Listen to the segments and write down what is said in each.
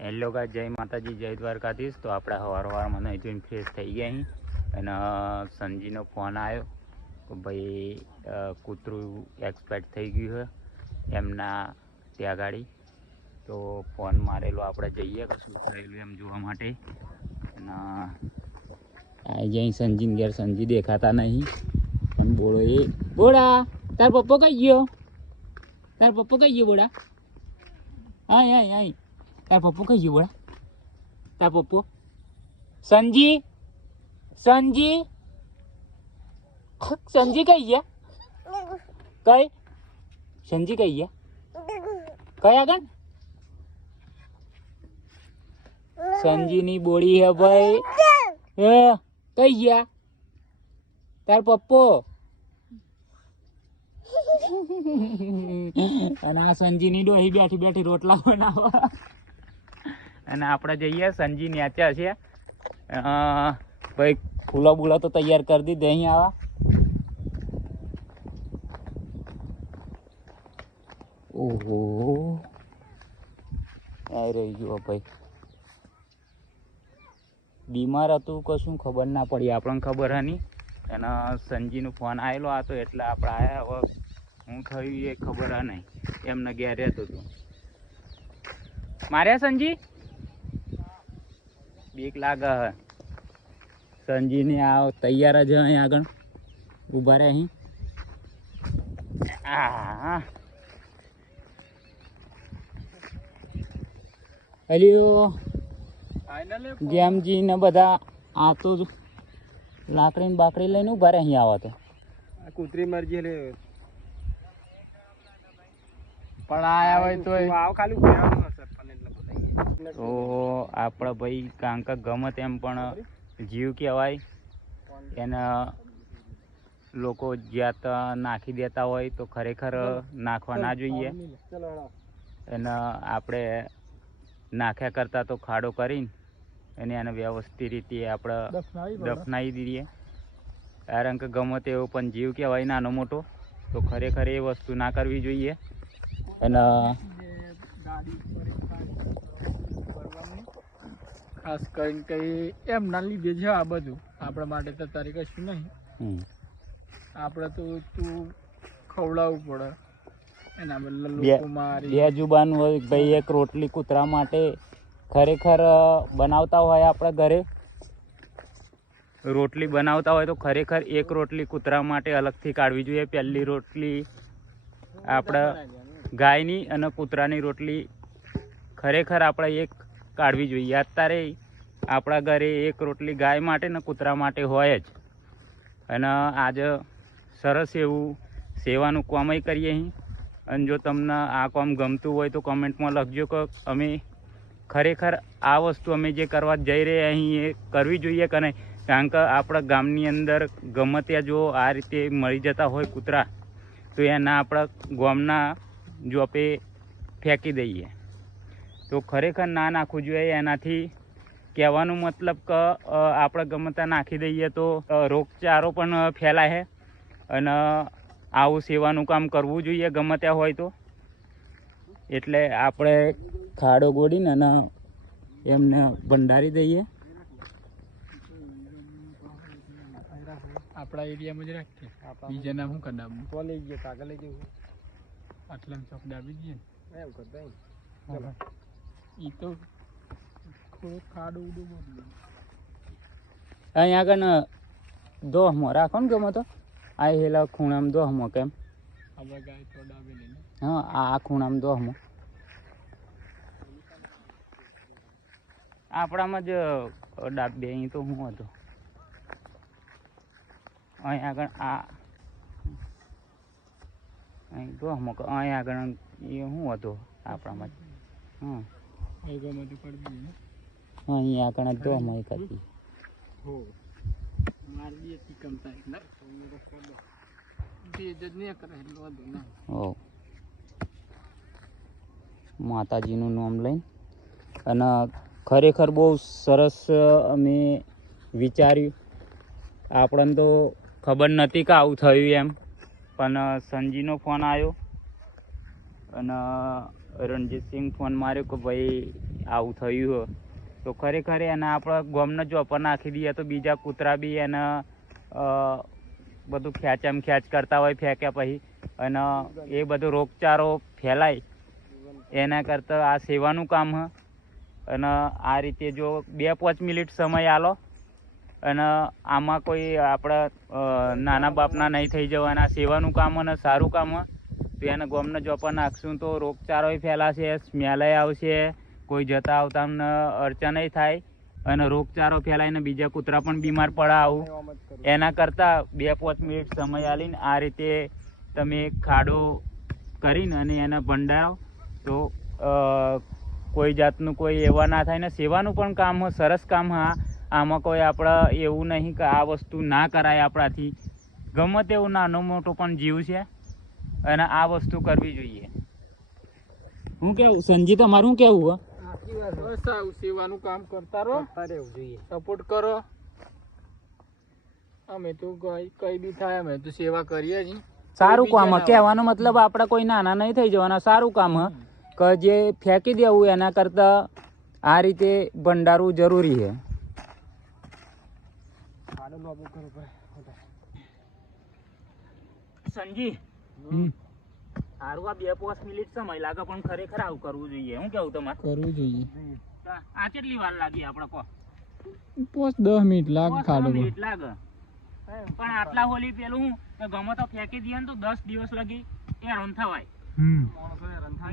Hello guys, જય માતાજી, જય દ્વારકાધીશ. તો આપણે સવારમાં નહીં જોઈને ફ્રેશ થઈ ગયા અહીં અને સંજીનો ફોન આવ્યો કે ભાઈ કૂતરું એક્સપાયર થઈ ગયું છે એમના ત્યાં ગાડી. તો ફોન મારેલો, આપણે જઈએ કે શું થયેલું એમ જોવા માટે. અને આવી જાય સંજીને ઘેર. સંજી દેખાતા નહીં. અને બોળો એ બોડા, તાર પપ્પો કઈ ગયો? તાર પપ્પો કઈ ગયો બોડા? આય આય આય, તાર પપ્પો કઈ ગયો બોડા? તાર પપ્પો સંજી, સંજી, સંજી કઈ ગયા? કઈ સંજી કઈ ગયા? કઈ આગળ સંજી ની બોડી હે ભાઈ. હે કઈ ગયા તાર પપ્પો? અને આ સંજી ની ડોહી બેઠી બેઠી રોટલા બનાવવા. અને આપણે જઈએ સંજી નેચા છે ભાઈ. ફૂલા બુલા તો તૈયાર કરી દીધે અહીં આવા. ઓહો આ રહી ગયો ભાઈ. બીમાર હતું કશું ખબર ના પડી, આપણને ખબર હે નહીં. અને સંજીનો ફોન આવેલો હતો એટલે આપણે આવ્યા. હવે હું થયું એ ખબર હે નહીં. એમને ઘેર રહેતો હતો. માર્યા સંજી? બીક લાગે હે. સંજીને આ તૈયાર જ અહીં આગળ ઊભા રહે અહીં. હા હલ્યો ગેમજી ને બધા આ તો લાકડી બાકડી લઈને ઉભા રહે અહીં. આવા તો કૂતરી મરજી લે પણ આયા હોય તો આવ ખાલી તો આપણે ભાઈ કારણ કે ગમે તેમ પણ જીવ કહેવાય. એના લોકો જ્યાં નાખી દેતા હોય તો ખરેખર નાખવા ના જોઈએ. એને આપણે નાખ્યા કરતાં તો ખાડો કરીને એને વ્યવસ્થિત રીતે આપણે દફનાવી દઈએ. કારણ કે ગમે તેવો પણ જીવ કહેવાય નાનો મોટો, તો ખરેખર એ વસ્તુ ના કરવી જોઈએ. અને ખાસ કરીને કઈ એમ ના લીધે છે આ બધું. આપણા માટે તો તારી કશું નહીં. આપણે તો તું ખવડાવવું પડે. એના બદલે લોકો મારી બે જુબાન હોય ભાઈ. એક રોટલી કૂતરા માટે ખરેખર બનાવતા હોય આપણે ઘરે રોટલી બનાવતા હોય તો ખરેખર એક રોટલી કૂતરા માટે અલગથી કાઢવી જોઈએ. પહેલી રોટલી આપણે ગાયની અને કૂતરાની રોટલી ખરેખર આપણે એક કાઢવી જોઈએ. અત્યારે આપણા ઘરે એક રોટલી ગાય માટે ને કૂતરા માટે હોય જ. અને આજે સરસ એવું સેવાનું કામય કરીએ અહીં. અને જો તમને આ કામ ગમતું હોય તો કોમેન્ટમાં લખજો કે અમે ખરેખર આ વસ્તુ અમે જે કરવા જઈ રહ્યા અહીં એ કરવી જોઈએ કે નહીં. કારણ કે આપણા ગામની અંદર ગમે ત્યાં જો આ રીતે મળી જતા હોય કૂતરા તો એના આપણા ગામના જોપે ફેંકી દઈએ. તો ખરેખર ના નાખવું જોઈએ. એનાથી કહેવાનું મતલબ કે આપણે ગમે ત્યાં નાખી દઈએ તો રોગચાળો પણ ફેલાય છે. અને આવું સેવાનું કામ કરવું જોઈએ ગમે ત્યાં હોય તો. એટલે આપણે ખાડો ગોળીને અને એમને ભંડારી દઈએ. આપણા એરિયામાં જ રાખીએ. બીજાના શું કદાવું તો લઈ ગયો કાગળ લઈ જવું. આટલા ચોક દાબી દઈએ ને એમ કરતા એ તો થોડું ખાડું ઉડું બધું અહીંયા આગળ દોહમાં રાખો ને ગમે તો. આ હેલા ખૂણામાં દોહમાં કેમ? આપણે ગાય તો દાબેલી ને. હા આ ખૂણામાં દોહમાં આપણામાં જ ડાબે. અહીં તો શું હતું અહીં આગળ આ અહીં દોહમાં અહીં આગળ એ શું હતું આપણામાં જ. અહીં આગળ દોહમાં એક હતી. માતાજીનું નામ લઈને. અને ખરેખર બહુ સરસ અમે વિચાર્યું. આપણને તો ખબર નહોતી કે આવું થયું એમ. પણ સંજીનો ફોન આવ્યો અને રણજીતસિંહ ફોન માર્યો કે ભાઈ આવું થયું હો, તો ખરેખર એને આપણે ગોમને ચોપર નાખી દઈએ તો બીજા કૂતરા બી એને બધું ખેંચામ ખેંચ કરતા હોય ફેંક્યા પછી, અને એ બધો રોગચાળો ફેલાય એના કરતાં આ સેવાનું કામ હ. અને આ રીતે જો 2-5 મિનિટ સમય આલો અને આમાં કોઈ આપણા નાના બાપના નહીં થઈ જવાના, સેવાનું કામ અને સારું કામ હોય તો એને ગોમને ચોપર નાખશું તો રોગચાળો ફેલાશે, સ્મેલ આવશે, કોઈ જતા આવતા અડચણ થાય અને રોગચાળો ફેલાઈને બીજા કૂતરા પણ બીમાર પડે. આવું એના કરતાં 2-5 મિનિટ સમય આલીને આ રીતે તમે ખાડો કરીને અને એને ભંડારો તો કોઈ જાતનું કોઈ એવા ના થાય ને સેવાનું પણ કામ હોય, સરસ કામ હા. આમાં કોઈ આપણે એવું નહીં કે આ વસ્તુ ના કરાય આપણાથી. ગમે તેવું નાનો મોટો પણ જીવ છે અને આ વસ્તુ કરવી જોઈએ. હું કેવું સંજી, તમારું શું કેવું? બસ આવું સેવાનું કામ કરતા રહો, સપોર્ટ કરો. અમે તો કઈ બી થાય અમે તો સેવા કરીએ છીએ. સારું કામ હ. કહેવાનો મતલબ આપણે કોઈ નાના નહીં થઈ જવાના. સારું કામ હ કે જે ફેંકી દેવું એના કરતાં આ રીતે ભંડારવું જરૂરી છે. સંજી, સારું આ 2-5 મિનિટ સમય લાગે પણ ખરેખર આવું કરવું જોઈએ. શું કેવું તમારે? કરવું જોઈએ. આ કેટલી વાર લાગી આપણે? 5-10 મિનિટ લાગે. 5 મિનિટ લાગે પણ આટલા હોલી પેલું હું કે ગમે તો ફેંકી દઈએ ને તો 10 દિવસ લગી હેરાન થવાય.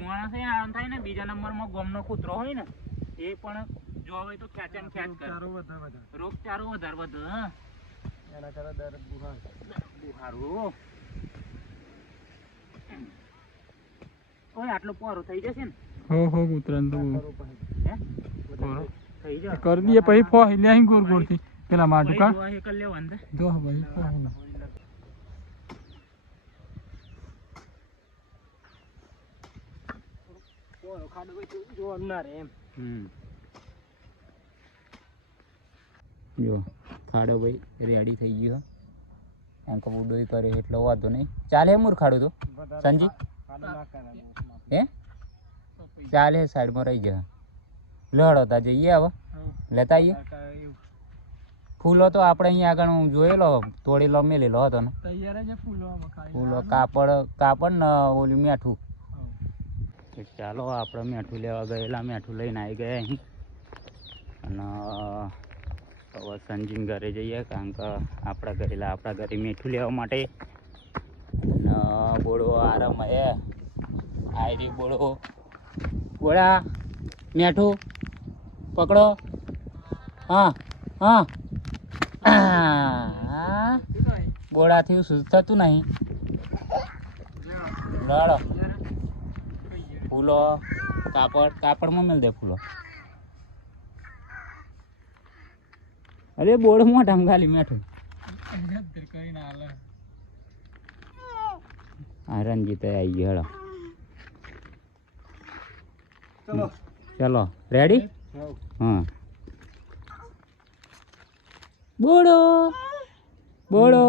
માણસ હેરાન થાય ને. બીજા નંબરમાં ગોમનો કૂતરો હોય ને એ પણ જો હોય તો ખેંચામ ખેંચ કરે, રોગચાળો વધારે વધે. હા, એના કરતા બુહારું ઓય આટલો પોરો થઈ જશે ને. હો કૂતરાને તો હે પોરો થઈ જાય કરી દઈએ પછી ફોહી લે અહીં ગોળ ગોળથી પેલા માટું કા એ કર લેવા અંદર જો ભાઈ ફોહી પોરો ખાડો હોય જો અંધાર એમ. જો ખાડો ભાઈ રેડી થઈ ગયો. આમ કબૂડો કરે એટલો વાંધો નહીં. ચાલે મૂર ખાડું તો સંજી? હે ચાલે, સાઈડમાં રહી જાય. લડો તા જઈએ હવે લેતા આવીએ. ફૂલો તો આપણે અહીંયા આગળ હું જોયેલો તોડેલો મેલેલો હતો ને. ફૂલો કાપડ ને ઓલું મેઠું. ચાલો આપણે મેઠું લેવા ગયેલા, મેઠું લઈને આવી ગયા અહીં. અને હવે સંજીન ઘરે જઈએ કારણ કે આપણા ગયેલા આપણા ઘરે મીઠું લેવા માટે. અને બોળો આરામ એ આયરી બોળો બોળા મેઠું પકડો. હા હા બોળાથી શું થતું નહીં. લડો ફૂલો કાપડમાં મેળ દે ફૂલો. અરે બોળ મોઢામાં ખાલી મેઠું. હા રણજીત આવી ગયો. હેડો ચલો રેડી. હા બોળો બોળો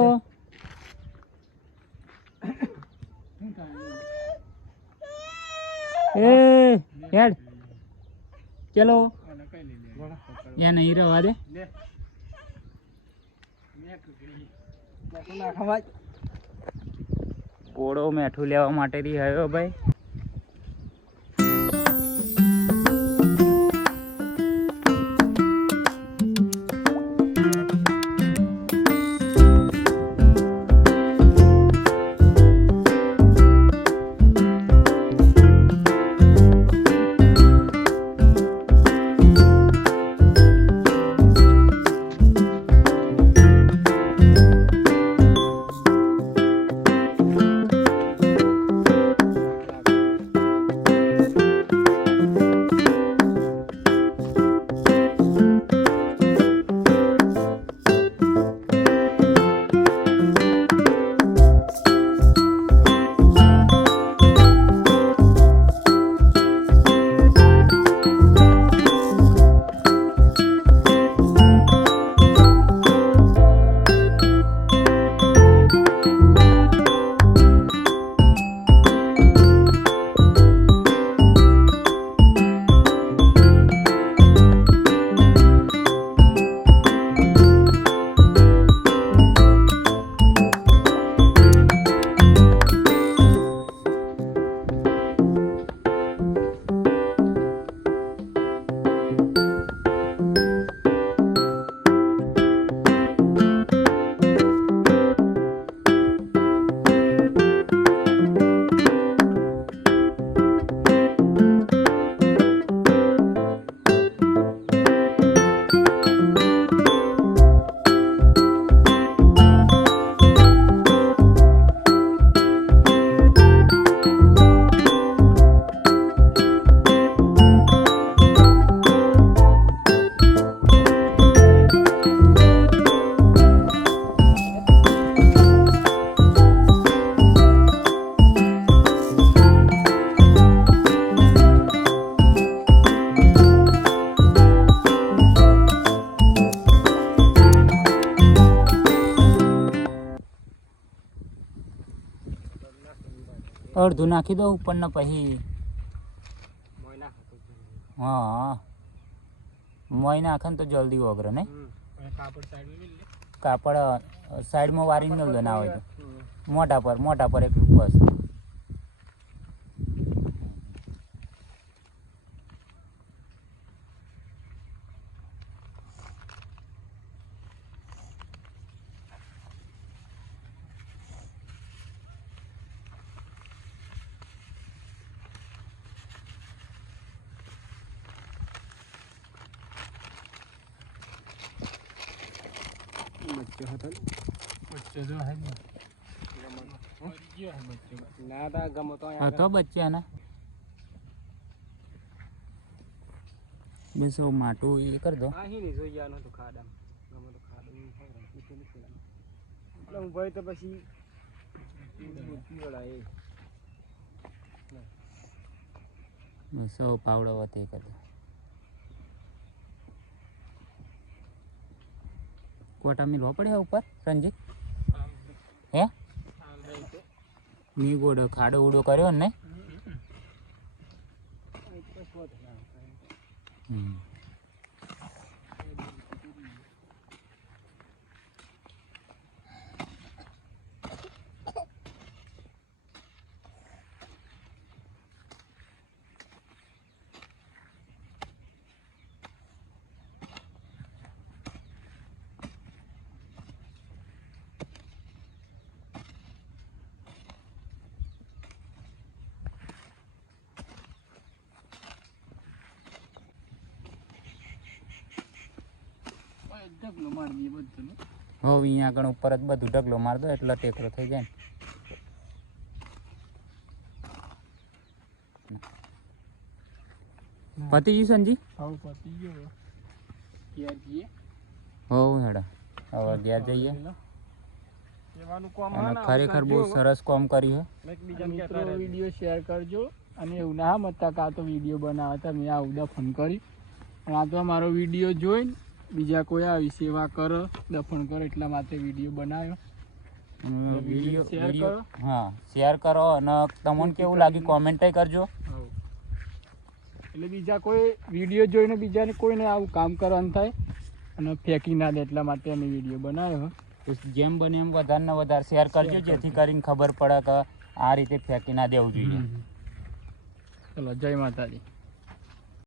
એ હેડ ચલો. યા નહીં રહેવા દે. બોળો મેઠું લેવા માટે રહ્યો ભાઈ. અડધું નાખી દઉં ઉપર ને પછી હા મોય નાખે ને તો જલ્દી ઓગરે નહીં. કાપડ સાઈડમાં વારીને મેળ દો ના હોય તો મોટા પર એટલું બસ. હતો બચ્ચા ને બસ માટું એ કરી દો. બસ પાવડો વધી કરી દો. કોટા મિલવા પડે ઉપર સંજી હે ની ગોડો ખાડો ઉડો કર્યો ને. ઢગલો મારી દઈએ બધું. હવે અહીંયા આગળ ઉપર જ બધું ઢગલો મારી દો એટલે ટેકરો થઈ જાય ને. પતિજી સંજી હવે પતી ગયો ઘેર જઈએ. હોવ હેડા હવે ઘેર જઈએ. અને ખરેખર બહુ સરસ કામ કર્યું મિત્રો વિડીયો શેર કરજો અને એવું ના મતતા કે આ તો વિડીયો બનાવવા તમે આ ઉદા ફોન કરી અને આ તો મારો વિડીયો જોઈને બીજા કોઈ આવી સેવા કરો દફન કરો એટલા માટે વિડીયો બનાવ્યો. વિડીયો હા શેર કરો અને તમને કેવું લાગ્યું કોમેન્ટ કરજો. એટલે બીજા કોઈ વિડીયો જોઈને બીજાને કોઈને આવું કામ કરવાનું થાય અને ફેંકી ના દે એટલા માટે અમે વિડીયો બનાવ્યો. જેમ બને એમ વધારે ને વધારે શેર કરજો જેથી કરીને ખબર પડે કે આ રીતે ફેંકી ના દેવું જોઈએ. ચલો જય માતાજી.